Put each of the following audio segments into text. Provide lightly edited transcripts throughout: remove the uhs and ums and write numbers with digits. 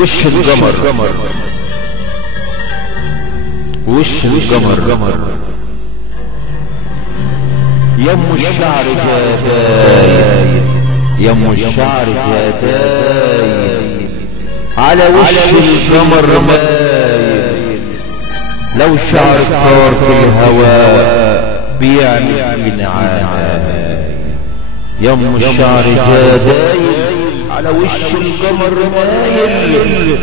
وش القمر وش القمر يم الشعر جدايد يم الشعر جدايد على وش القمر مايل لو شعر طار في الهواء بيعمل في نعاية يم الشعر جدايد على وش القمر مايل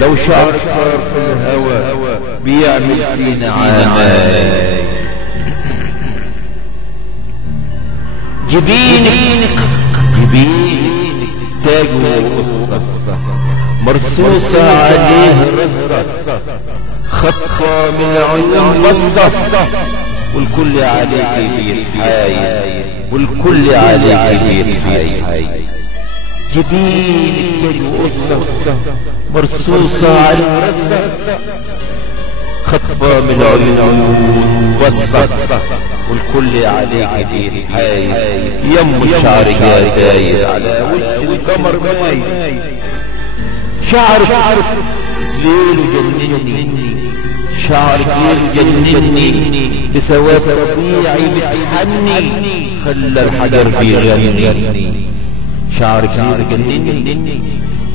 لو شعر طار في الهواء بيعمل في نعاية جبينك تاج وقصة مرصوصة عليه رصة خطفة من عيون بصة والكل عليك بيتحايل والكل عليك بيتحايل جبينك تاج وقصة مرصوصة عليه رصة خطفة من عيون بصة والكل عليك بيتحايل يم الشعر جدايد على وش القمر مايل شعرك ليل جنني شعرك ليل جنني بسواد طبيعي متحني خلى الحجر بيغني شعرك ليل جنني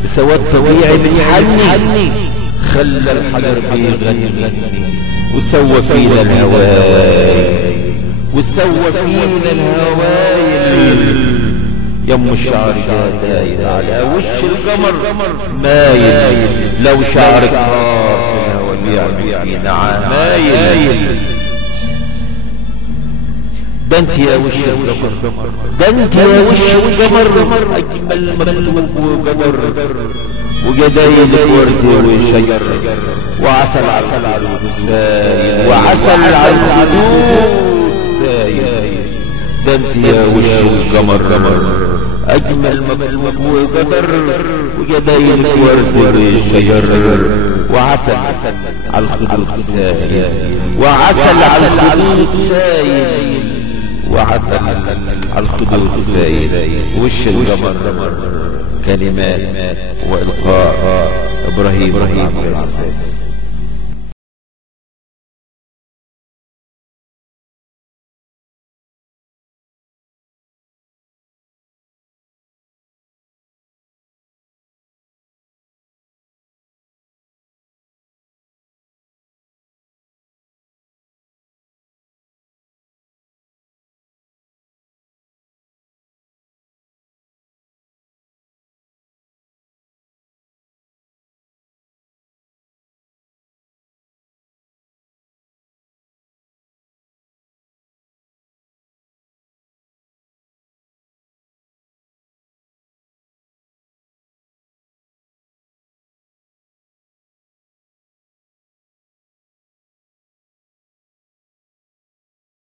بسواد طبيعي متحني خلى الحجر بيغني وسوى فينا الهوايل وسوى فينا الهوايل يم الشعر جدايد على وش القمر مايل لو شعرك طار في الهوا بيعمل في نعام مايل ده انت يا وش القمر ده انت يا وش القمر اجمل مكتوب وقدر وجدايد ورد وشجر وعسل على الوسائل وعسل على الخدود سايل ده انت يا وش القمر اجمل مكتوب وقدر وجدايد ورد وشجر وعسل على الخدود سايل وعسل على الخدود سايل وعسل على الخدود سايل وش القمر كلمات وإلقاء إبراهيم